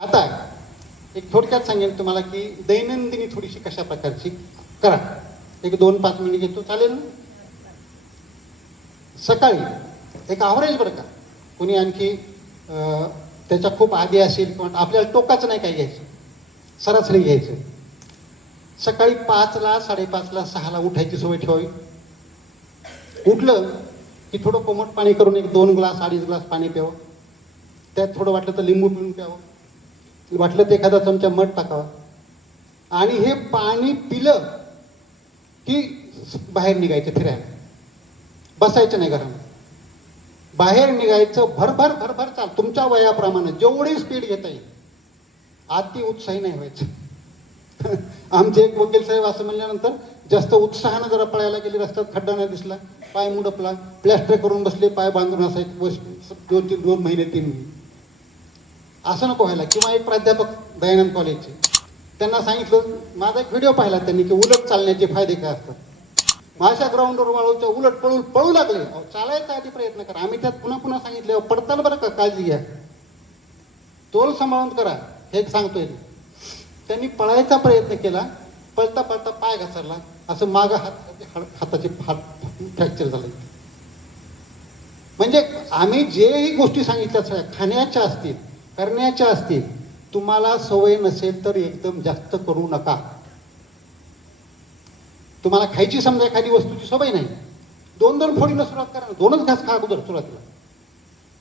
आता एक थोडक्यात सांगेन तुम्हाला की दैनंदिनी थोडीशी कशा प्रकारची करा. एक 2-5 मिनिट घेतो, चालेल ना? सकाळी एक ॲव्हरेज बरं का, कोणी आणखी त्याच्या खूप आधी असेल किंवा आपल्याला टोकाचं नाही काय घ्यायचं, सरासरी घ्यायचं. सकाळी 5ला 5:30ला 6ला उठायची सवय ठेवावी. उठलं की थोडं कोमट पाणी करून एक 2 ग्लास 2.5 ग्लास पाणी प्यावं. त्यात थोडं वाटलं तर लिंबू पिळून प्यावं, वाटलं तर एखादा चमचा मध टाकावा. आणि हे पाणी पिलं की बाहेर निघायचं फिरायला, बसायचं नाही घरामध्ये. बाहेर निघायचं, भरभर भरभर चाल, तुमच्या वयाप्रमाणे जेवढी स्पीड घेता येईल. अति उत्साही नाही व्हायचं. आमचे एक वकील साहेब असं म्हणल्यानंतर जास्त उत्साहानं जरा पळायला गेले, रस्त्यात खड्डा नाही दिसला, पाय मुडपला, प्लॅस्टर करून बसले, पाय बांधून असायचे 2 महिने 3 महिने. असं नको व्हायला. किंवा एक प्राध्यापक दयानंद कॉलेजचे, त्यांना सांगितलं, माझा एक व्हिडिओ पाहिला त्यांनी की उलट चालण्याचे फायदे काय असतात. माझ्या ग्राउंडवर वाळूच्या उलट पळू लागले. चालायचा आधी प्रयत्न करा. आम्ही त्यात पुन्हा पुन्हा सांगितले, पडताल बरं का, काळजी घ्या, तोल सांभाळून करा, हे सांगतोय. त्यांनी पळायचा प्रयत्न केला, पळता पळता पाय घसरला, असं मागं हाताचे फ्रॅक्चर झाले. म्हणजे आम्ही जेही गोष्टी सांगितल्या सगळ्या खाण्याच्या असतील, करण्याच्या असतील, तुम्हाला सवय नसेल तर एकदम जास्त करू नका. तुम्हाला खायची समजा एखादी वस्तूची सवय नाही, 2-2 फोडीनं सुरुवात करा. 2च घास खा अगोदर सुरुवातीला,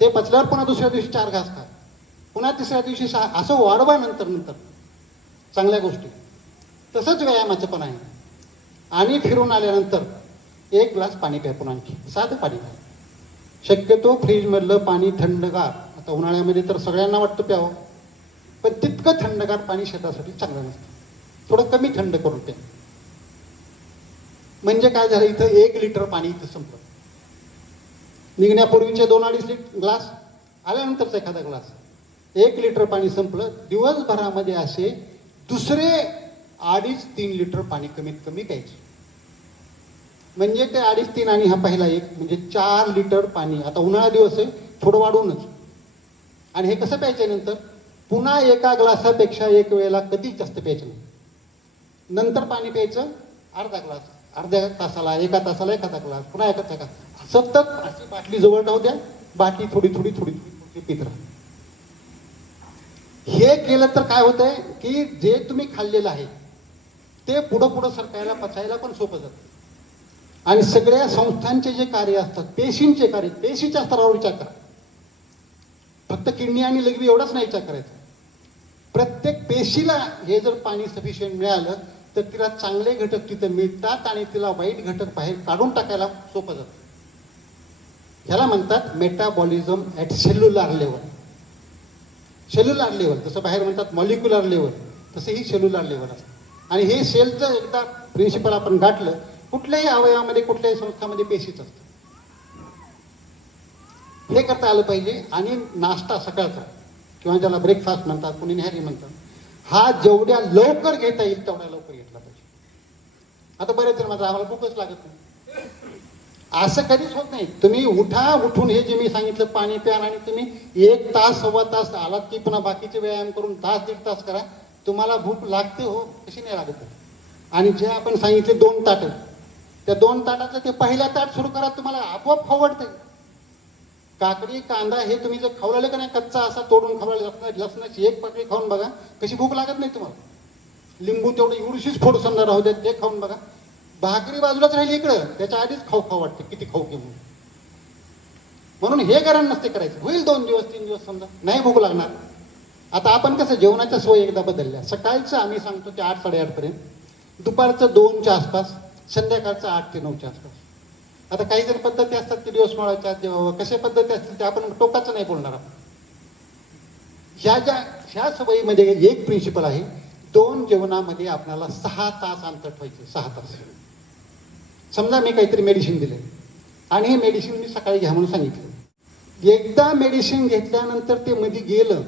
ते पचल्यावर पुन्हा दुसऱ्या दिवशी 4 घास खा, पुन्हा तिसऱ्या दिवशी 6, असं वाढवा नंतर नंतर चांगल्या गोष्टी. तसंच व्यायामाचं पण आहे. आणि फिरून आल्यानंतर 1 ग्लास पाणी प्या, पुन्हा आणखी साधं पाणी प्या. शक्यतो फ्रीजमधलं पाणी थंडगार, आता उन्हाळ्यामध्ये तर सगळ्यांना वाटतं प्यावं, पण तितकं थंडगार पाणी शरीरासाठी चांगलं नसतं. थोडं कमी थंड करून प्या. म्हणजे काय झालं, इथं 1 लिटर पाणी इथं संपलं. निघण्यापूर्वीचे 2-2.5 ग्लास, आल्यानंतरचा एखादा ग्लास, 1 लिटर पाणी संपलं. दिवसभरामध्ये असे दुसरे 2.5-3 लिटर पाणी कमीत कमी प्यायचे. म्हणजे ते 2.5-3 आणि हा पहिला 1 म्हणजे 4 लिटर पाणी. आता उन्हाळा दिवस आहे, थोडं वाढूनच. आणि हे कसं प्यायचं नंतर, पुन्हा एका ग्लासापेक्षा एक वेळेला कधीच जास्त प्यायचं नाही. नंतर पाणी प्यायचं अर्धा ग्लास, अर्ध्या तासाला, 1 तासाला एखादा ग्लास, पुन्हा एखादा ग्लास, सतत अशी बाटली जवळ राहू द्या, बाटली थोडी थोडी थोडी थोडी पित राहा. हे केलं तर काय होतंय की जे तुम्ही खाल्लेलं आहे ते पुढं सरकायला, पचायला पण सोपं जातं. आणि सगळ्या संस्थांचे जे कार्य असतात, पेशींचे कार्य, पेशीच्या स्तरावर विचार करा. फक्त किडनी आणि लघवी एवढाच नाही विचार करायचा. प्रत्येक पेशीला हे जर पाणी सफिशियंट मिळालं तर तिला चांगले घटक तिथं मिळतात आणि तिला वाईट घटक बाहेर काढून टाकायला सोपं जातं. ह्याला म्हणतात metabolism at cellular level. Cellular level, जसं बाहेर म्हणतात मॉलिक्युलर लेवल, तसं ही सेल्युलर लेवल असतं. आणि हे सेलचं एकदा प्रिन्सिपल आपण गाठलं, कुठल्याही अवयवामध्ये, कुठल्याही संस्थामध्ये पेशीच असतं. हे करता आलं पाहिजे. आणि नाश्ता सकाळचा किंवा ज्याला ब्रेकफास्ट म्हणतात, कोणी न्याहारी म्हणतात, हा जेवढ्या लवकर घेता येईल तेवढ्या लवकर घेतला पाहिजे. आता बरेच जण म्हणतात आम्हाला भूकच लागत नाही. असं कधीच होत नाही. तुम्ही उठून हे जे मी सांगितलं पाणी प्या आणि तुम्ही 1 तास 1.25 तास आलात की पुन्हा बाकीचे व्यायाम करून 1-1.5 तास करा, तुम्हाला भूक लागते हो, कशी नाही लागत. आणि जे आपण सांगितले 2 ताट, त्या 2 ताटाचं ते पहिल्या ताट सुरू करा, तुम्हाला आपोआप खावडते. काकडी कांदा हे तुम्ही जर खावलेलं का नाही, कच्चा असा तोडून खावलेला, लसणाची 1 पाकळी खाऊन बघा, कशी भूक लागत नाही तुम्हाला. लिंबू तेवढं एवढीशीच फोड समजा राहू द्या, ते खाऊन बघा. भाकरी बाजूलाच राहिली इकडं, त्याच्या आधीच खाऊ वाटते, किती खाऊ की म्हणून हे कारण नसते करायचं. होईल 2 दिवस 3 दिवस समजा नाही भूक लागणार. आता आपण कसं जेवणाच्या सोय एकदा बदलल्या. सकाळचं आम्ही सांगतो ते 8-8:30 पर्यंत, दुपारचं 2च्या आसपास, संध्याकाळचं 8 ते 9च्या आसपास. आता काही जण पद्धती असतात की दिवस माळाच्या जेव्हा कशा पद्धती असतील ते आपण टोकाचं नाही बोलणार. ह्या सवयीमध्ये एक प्रिन्सिपल आहे, 2 जेवणामध्ये आपल्याला 6 तास अंतर ठेवायचे. 6 तास. समजा मी काहीतरी मेडिसिन दिले आणि हे मेडिसिन मी सकाळी घ्या म्हणून सांगितलं. एकदा मेडिसिन घेतल्यानंतर ते मध्ये गेलं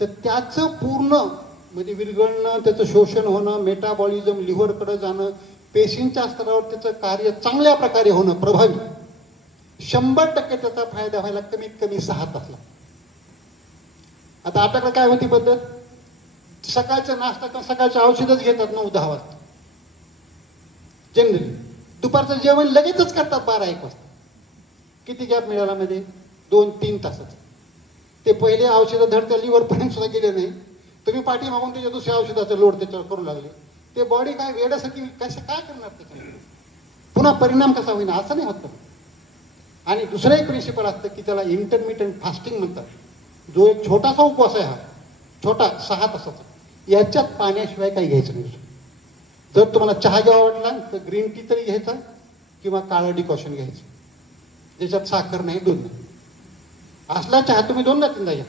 तर त्याचं पूर्ण म्हणजे विरघळणं, त्याचं शोषण होणं, मेटाबॉलिझम लिव्हरकडे जाणं, पेशींच्या स्तरावर त्याचं कार्य चांगल्या प्रकारे होणं प्रभावी, 100% त्याचा फायदा व्हायला कमीत कमी 6 तास लागतात. आता आपल्याकडे काय होती पद्धत, सकाळचा नाश्ता किंवा सकाळचं औषधच घेतात 9-10 वाजता जनरली, दुपारचं जेवण लगेचच करतात 12-1 वाजता. किती गॅप मिळाला मध्ये? 2-3 तासाचा. ते पहिले औषधं धड त्या लिव्हरपर्यंत सुद्धा गेले नाही, तुम्ही पाठी मागून त्याच्या दुसऱ्या औषधाचं लोड त्याच्यावर करू लागले. ते बॉडी काय वेड्यासाठी कसं काय करणार त्याच्यामध्ये, पुन्हा परिणाम कसा होईना असं नाही होतं. आणि दुसरं एक प्रिन्सिपल असतं की त्याला इंटरमिटंट फास्टिंग म्हणतात, जो एक छोटासा उपवास आहे, हा छोटा 6 तासाचा, याच्यात पाण्याशिवाय काही घ्यायचं नाही. जर तुम्हाला चहा घ्यावा वाटला तर ग्रीन टी तरी घ्यायचा किंवा काळं डिकॉशन घ्यायचं, ज्याच्यात साखर नाही, दूध नाही. असला चहा तुम्ही 2-3दा घ्या,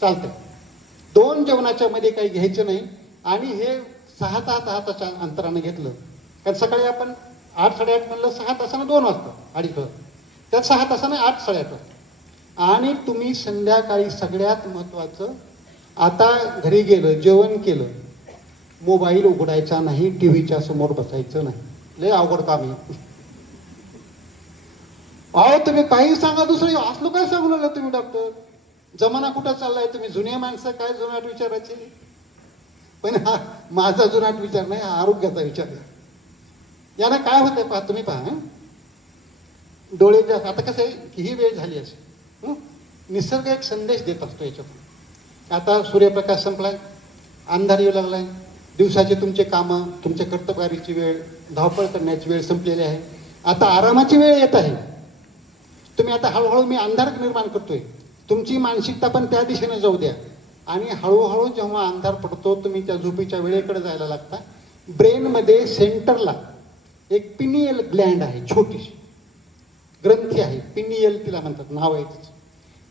चालतंय. 2 जेवणाच्या मध्ये काही घ्यायचं नाही. आणि हे 6 तासाच्या अंतराने घेतलं, कारण सकाळी आपण 8-8:30 म्हणलं, 6 तासानं 2 वाजता, 2:30 वाजता, त्यात 6 तासानं 8-8:30 वाजता. आणि तुम्ही संध्याकाळी सगळ्यात महत्वाचं, आता घरी गेलं, जेवण केलं, मोबाईल उघडायचा नाही, टीव्हीच्या समोर बसायचं नाही. लय अवघड काम आहे. अहो तुम्ही काही सांगा, दुसरं असलं काय सांगू लागलं तुम्ही डॉक्टर, जमाना कुठं चाललाय, तुम्ही जुने माणसं काय जुनाट विचारायचे. पण हा माझा जुनाट विचार नाही, हा आरोग्याचा विचार आहे. यानं काय होतंय पहा, तुम्ही पहा, डोळे आता कसं आहे की ही वेळ झाली अशी, निसर्ग एक संदेश देत असतो याच्यातून. आता सूर्यप्रकाश संपलाय, अंधार येऊ लागलाय, दिवसाचे तुमचे कामं, तुमच्या कर्तव्याची वेळ, धावपळ करण्याची वेळ संपलेली आहे, आता आरामाची वेळ येत आहे. तुम्ही आता हळूहळू मी अंधार निर्माण करतोय, तुमची मानसिकता पण त्या दिशेने जाऊ द्या. आणि हळूहळू जेव्हा अंधार पडतो, तुम्ही त्या झोपेच्या वेळेकडे जायला लागता. ब्रेनमध्ये सेंटरला एक पिनियल ग्लँड आहे, छोटीशी ग्रंथी आहे, पिनियल तिला म्हणतात, नाव आहे तिचं.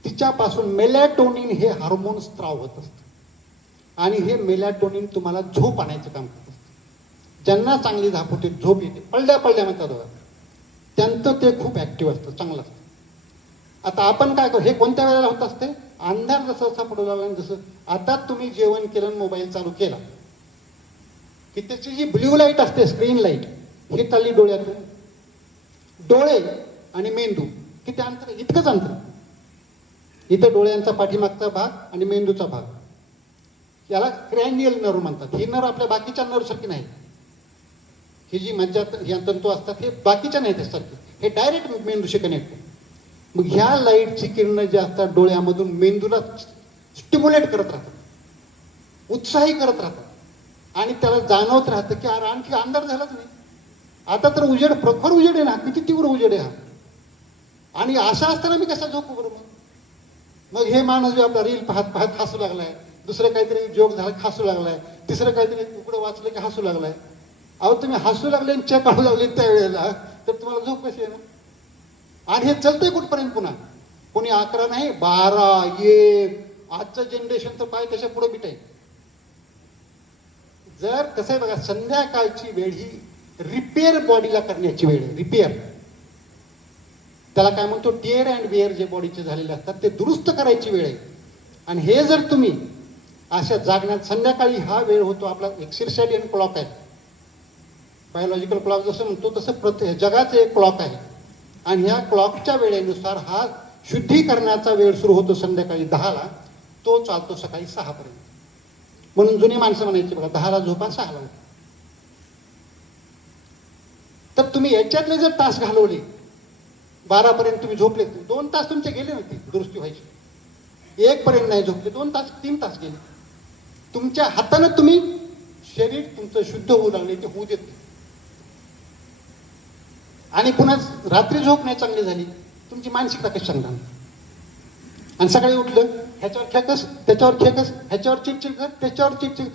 तिच्यापासून मेलॅटोनिन हे हार्मोन स्त्राव होत असतं. आणि हे मेलॅटोनिन तुम्हाला झोप आणायचं काम करत असतं. ज्यांना चांगली झोप होते, झोप येते, पडल्या म्हणतात बघा, त्यांचं ते खूप ऍक्टिव्ह असतं, चांगलं असतं. आता आपण काय करू, हे कोणत्या वेळेला होत असते, अंधार जसं पडू लागला, जसं आता तुम्ही जेवण केलं, मोबाईल चालू केला की त्याची जी ब्ल्यू लाईट असते, स्क्रीन लाईट, हे चालली डोळ्यातून. डोळे आणि मेंदू किती अंतर, इतकंच अंतर. इथं डोळ्यांचा पाठीमागचा भाग आणि मेंदूचा भाग, याला क्रॅनियल नर्व म्हणतात. ही नर्व आपल्या बाकीच्या नर्व सारखी नाही. ही जी मज्जा ह्या तंतू असतात हे बाकीच्या नाही त्यासारखे, हे डायरेक्ट मेंदूशी कनेक्ट आहे. मग ह्या लाईटची किरणं जी असतात डोळ्यामधून मेंदूला स्टिम्युलेट करत राहतात, उत्साही करत राहतात. आणि त्याला जाणवत राहतं की अरे आणखी अंधार झालाच नाही, आता तर उजेड, प्रखर उजेड आहे ना, किती तीव्र उजेड आहे हा. आणि असा असताना मी कसा झोपू बरं? मग हे माणूस आपला रील पाहत पाहत हसू लागलाय, दुसरं काहीतरी जोक झाला हसू लागलाय, तिसरं काहीतरी तुकडं वाचलं की हसू लागलाय. अहो तुम्ही हसू लागले आणि चेक काढू लागले त्या वेळेला, तर तुम्हाला झोप कशी आहे ना? आणि हे चालतंय कुठपर्यंत पुन्हा, कोणी 11 नाही 12, 1, आजचं जनरेशन तर पाय त्याच्या पुढे बिट आहे. जर कसं आहे बघा, संध्याकाळची वेळ ही रिपेअर बॉडीला करण्याची वेळ आहे, रिपेअर. त्याला काय म्हणतो, टिअर अँड वेअर जे बॉडीचे झालेले असतात ते दुरुस्त करायची वेळ आहे. आणि हे जर तुम्ही अशा जागण्यात, संध्याकाळी हा वेळ होतो आपला एक सिरसॅडियन क्लॉक आहे, बायोलॉजिकल क्लॉक जसं म्हणतो तसं जगाचं एक क्लॉक आहे. आणि ह्या क्लॉकच्या वेळेनुसार हा शुद्धीकरणाचा वेळ सुरू होतो संध्याकाळी 10ला, तो चालतो सकाळी 6 पर्यंत. म्हणून जुनी माणसं म्हणायची बघा, 10ला झोपा 6ला उठा. तर तुम्ही याच्यातले जर तास घालवले, 12 पर्यंत तुम्ही झोपले, 2 तास तुमचे गेले नव्हते दुरुस्ती व्हायची. 1 पर्यंत नाही झोपले, 2 तास 3 तास गेले. तुमच्या हातानं तुम्ही शरीर तुमचं शुद्ध होऊ लागले, ते होऊ देत नाही. आणि पुन्हा रात्री झोप नाही चांगली झाली, तुमची मानसिकता कशी सांगणार? आणि सकाळी उठलं, ह्याच्यावर खेकस, त्याच्यावर खेकस, ह्याच्यावर चिडचिड कर, त्याच्यावर चिडचिड,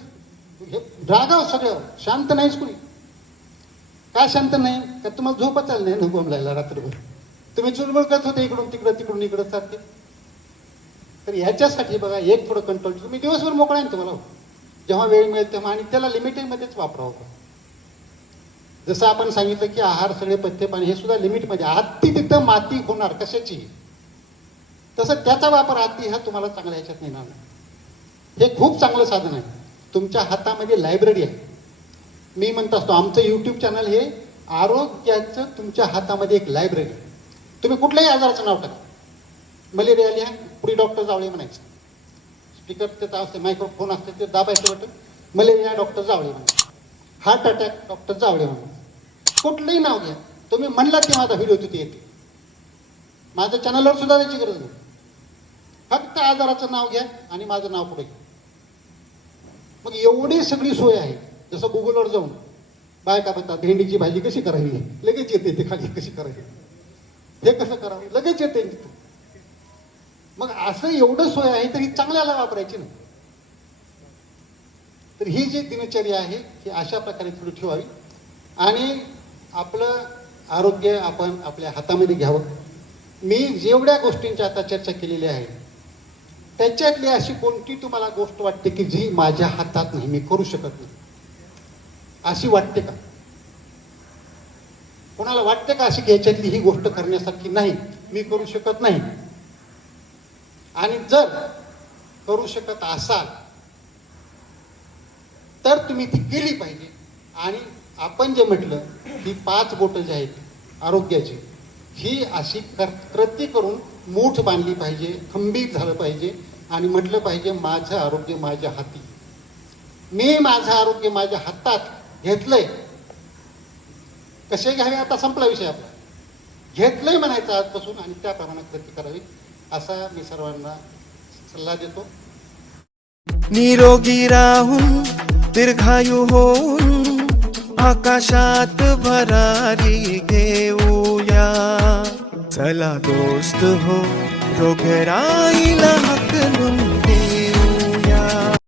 हे रागाव सगळं, शांत नाहीच कुणी. काय शांत नाही का? तुम्हाला झोपच आलं नाही गोमलायला रात्रभर, तुम्ही चुलबुल करत होते इकडून तिकडं तिकडून इकडं सारखे. तर ह्याच्यासाठी बघा एक थोडं कंट्रोल, तुम्ही दिवसभर मोकळा आहे तुम्हाला, जेव्हा वेळ मिळेल तेव्हा, आणि त्याला लिमिटेडमध्येच वापरावं. जसं आपण सांगितलं की आहार, सगळे पथ्य, पाणी हे सुद्धा लिमिटमध्ये. आत्ती तिथं माती होणार कशाची, तसं त्याचा वापर आत्ती हा तुम्हाला चांगला ह्याच्यात नाही. हे खूप चांगलं साधन आहे. तुमच्या हातामध्ये लायब्ररी आहे, मी म्हणत असतो आमचं यूट्यूब चॅनल हे आरोग्याचं तुमच्या हातामध्ये एक लायब्ररी. तुम्ही कुठल्याही आजाराचं नाव टाका. मलेरिया लिहा, पुढे डॉक्टर जावळे म्हणायचं. स्पीकर त्याचा असते, मायक्रोफोन असते, ते दाबायचं बटन, मलेरिया डॉक्टर जावळे म्हणायचं. हार्ट अटॅक डॉक्टर जावळे म्हणायचं. कुठलंही नाव घ्या, तुम्ही म्हणलात की माझा व्हिडिओ तिथे येते. माझ्या चॅनलवर सुद्धा त्याची गरज नाही. फक्त आजाराचं नाव घ्या आणि माझं नाव पुढे घ्या. मग एवढी सगळी सोय आहे. जसं गुगलवर जाऊन बायका म्हणतात भेंडीची भाजी कशी करावी, लगेच येते ते खाली कशी करावी, हे कसं करावं, लगेच येते तिथं. मग असं एवढं सोय आहे तर ही चांगल्याला वापरायची नाही. तर ही जी दिनचर्या आहे ही अशा प्रकारे थोडी ठेवावी आणि आपलं आरोग्य आपण आपल्या हातामध्ये घ्यावं. मी जेवढ्या गोष्टींची आता चर्चा केलेली आहे त्याच्यातली अशी कोणती तुम्हाला गोष्ट वाटते की जी माझ्या हातात नाही, मी करू शकत नाही, अशी वाटते का? कोणाला वाटते का अशी की ह्याच्यातली ही गोष्ट करण्यासारखी नाही, मी करू शकत नाही? आणि जर करू शकत असाल तर तुम्ही ती केली पाहिजे. आणि आपण जे म्हटलं ही 5 बोटं जी आहेत आरोग्याची, ही अशी कृती करून मूठ बांधली पाहिजे, खंबीर झालं पाहिजे आणि म्हटलं पाहिजे माझं आरोग्य माझ्या हाती, मी माझं आरोग्य माझ्या हातात घेतलंय. कसे घ्यावे आता संपला विषय आपला. घेतलंय म्हणायचं आजपासून आणि त्याप्रमाणे कृती करावी असा मी सर्वांना सल्ला देतो. निरोगी राहून दीर्घायू होऊन आकाशात भरारी घेऊया. चला दोस्त हो रोगराईला हाकलून